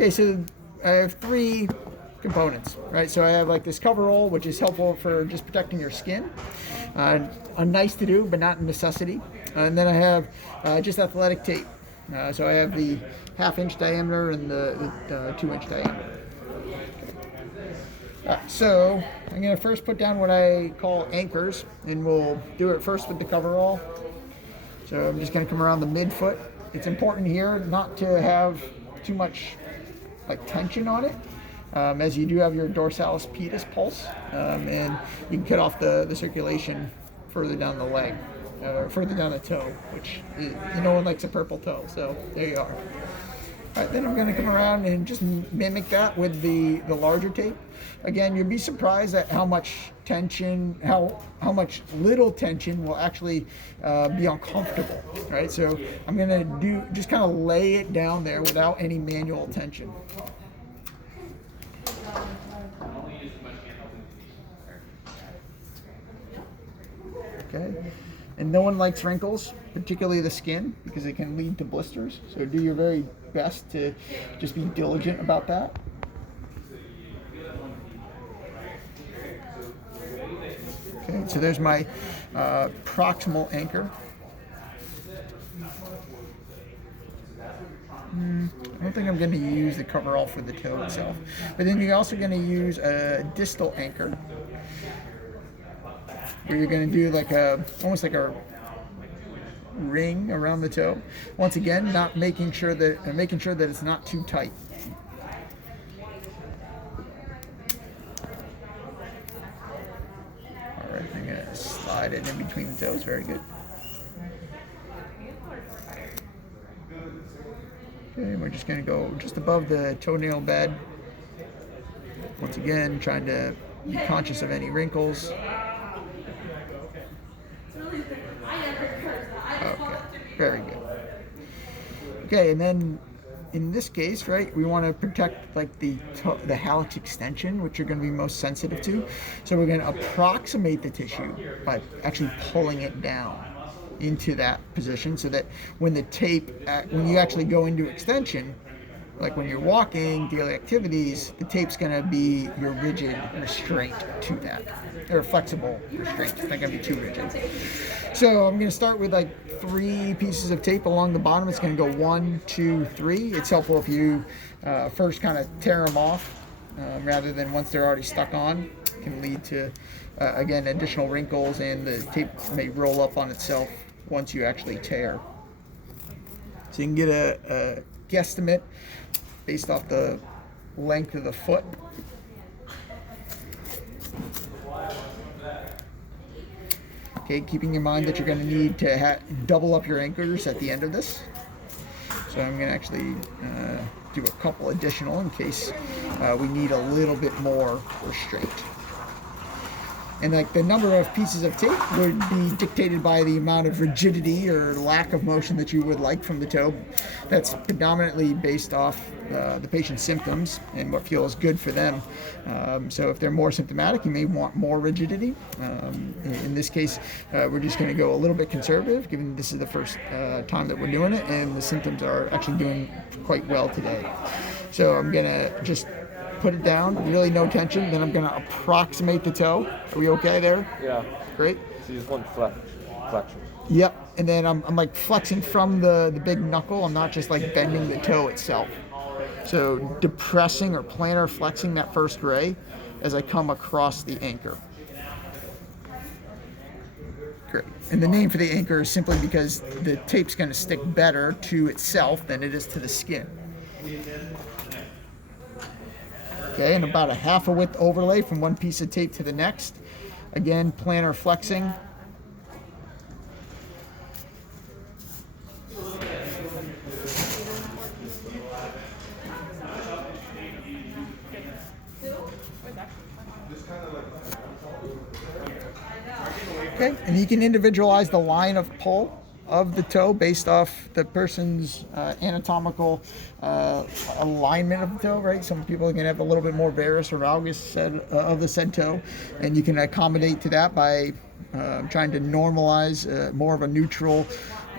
Okay, so I have three components, right? So I have like this coverall, which is helpful for just protecting your skin. A nice to do, but not a necessity. And then I have just athletic tape. So I have the 1/2 inch diameter and the 2 inch diameter. So I'm going to first put down what I call anchors, and we'll do it first with the coverall. So I'm just going to come around the midfoot. It's important here not to have too much like tension on it, as you do have your dorsalis pedis pulse, and you can cut off the circulation further down the leg, further down the toe, which no one likes a purple toe, so there you are. All right, then I'm going to come around and just mimic that with the larger tape. Again, you'd be surprised at how much tension, how much little tension will actually be uncomfortable, right? So I'm going to just kind of lay it down there without any manual tension. Okay, and no one likes wrinkles, particularly the skin, because it can lead to blisters. So do your very best to just be diligent about that. Okay, so there's my proximal anchor. I don't think I'm going to use the coverall for the toe itself, but then you're also going to use a distal anchor, where you're going to do like almost like a ring around the toe. Once again, making sure that it's not too tight. All right, I'm going to slide it in between the toes. Very good. Okay, we're just going to go just above the toenail bed. Once again, trying to be conscious of any wrinkles. Okay, very good. Okay, and then in this case, right, we want to protect like the hallux extension, which you're going to be most sensitive to. So we're going to approximate the tissue by actually pulling it down into that position, so that when you actually go into extension, like when you're walking, daily activities, the tape's going to be your rigid restraint to that, or flexible restraint. It's not going to be too rigid. So I'm going to start with like 3 pieces of tape along the bottom. It's going to go 1, 2, 3. It's helpful if you first kind of tear them off rather than once they're already stuck on. It can lead to, again, additional wrinkles, and the tape may roll up on itself once you actually tear. So you can get a guesstimate based off the length of the foot. Okay, keeping in mind that you're going to need to double up your anchors at the end of this. So I'm going to actually do a couple additional in case we need a little bit more restraint. And like the number of pieces of tape would be dictated by the amount of rigidity or lack of motion that you would like from the toe. That's predominantly based off the patient's symptoms and what feels good for them. So if they're more symptomatic, you may want more rigidity. In this case, we're just going to go a little bit conservative, given this is the first time that we're doing it, and the symptoms are actually doing quite well today. So I'm going to just put it down, really no tension. Then I'm going to approximate the toe. Are we okay there? Yeah. Great. So you just want flexion. Yep. And then I'm like flexing from the big knuckle. I'm not just like bending the toe itself. So depressing or plantar flexing that first ray as I come across the anchor. Great. And the name for the anchor is simply because the tape's going to stick better to itself than it is to the skin. Okay, and about a 1/2 width overlay from one piece of tape to the next. Again, plantar flexing. Okay, and you can individualize the line of pull of the toe based off the person's anatomical alignment of the toe, right? Some people can have a little bit more varus or valgus of the said toe, and you can accommodate to that by trying to normalize more of a neutral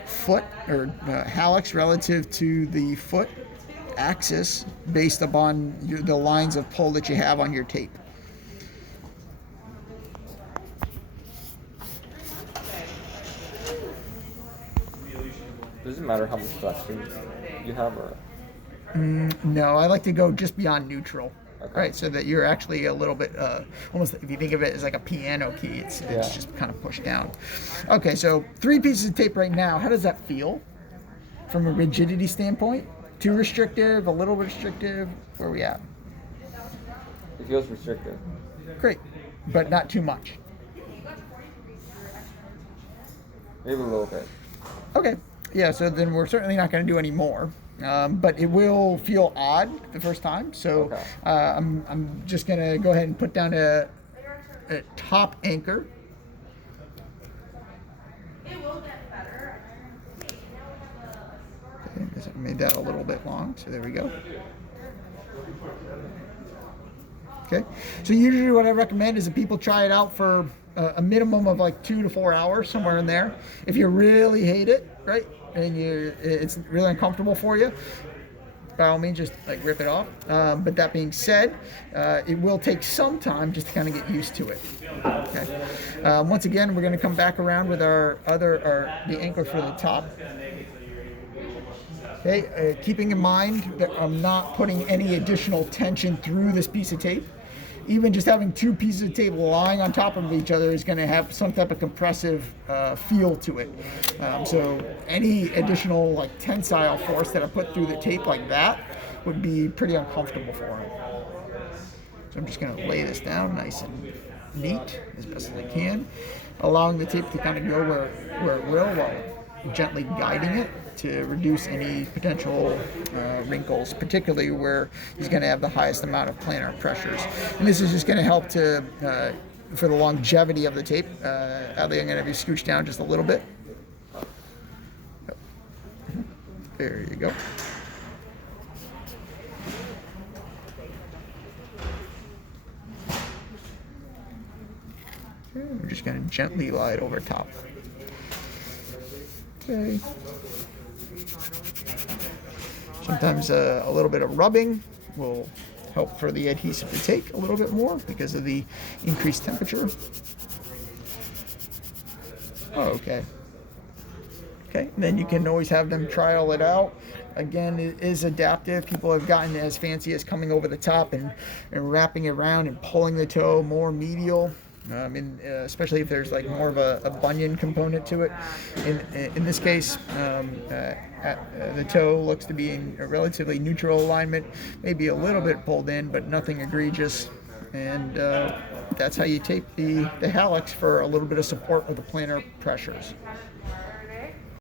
foot or hallux relative to the foot axis based upon the lines of pull that you have on your tape. Does it matter how much flexion you have, or? No, I like to go just beyond neutral. Okay. Right, so that you're actually a little bit, almost if you think of it as like a piano key, it's Yeah. just kind of pushed down. Okay, so 3 pieces of tape right now. How does that feel from a rigidity standpoint? Too restrictive, a little restrictive? Where are we at? It feels restricted. Great, but not too much. Maybe a little bit. Okay, yeah, so then we're certainly not going to do any more. But it will feel odd the first time, so Okay. I'm just going to go ahead and put down a top anchor. Okay, because I made that a little bit long, so there we go. Okay, so usually what I recommend is that people try it out for a minimum of like 2 to 4 hours, somewhere in there. If you really hate it, right, and it's really uncomfortable for you, by all means, just like rip it off. But that being said, it will take some time just to kind of get used to it. Okay. Once again, we're going to come back around with the anchor for the top. Okay, keeping in mind that I'm not putting any additional tension through this piece of tape. Even just having 2 pieces of tape lying on top of each other is going to have some type of compressive feel to it. So any additional like tensile force that I put through the tape like that would be pretty uncomfortable for him. So I'm just going to lay this down nice and neat as best as I can, allowing the tape to kind of go where it will while gently guiding it to reduce any potential wrinkles, particularly where he's going to have the highest amount of plantar pressures. And this is just going to help to for the longevity of the tape. Ali, I'm going to have you scooch down just a little bit. There you go. Okay, we're just going to gently lie it over top. Okay. Sometimes a little bit of rubbing will help for the adhesive to take a little bit more because of the increased temperature. Oh, okay. Okay, and then you can always have them trial it out. Again, it is adaptive. People have gotten as fancy as coming over the top and wrapping it around and pulling the toe more medial. Especially if there's like more of a bunion component to it. In this case, the toe looks to be in a relatively neutral alignment, maybe a little bit pulled in, but nothing egregious. And that's how you tape the hallux for a little bit of support with the plantar pressures.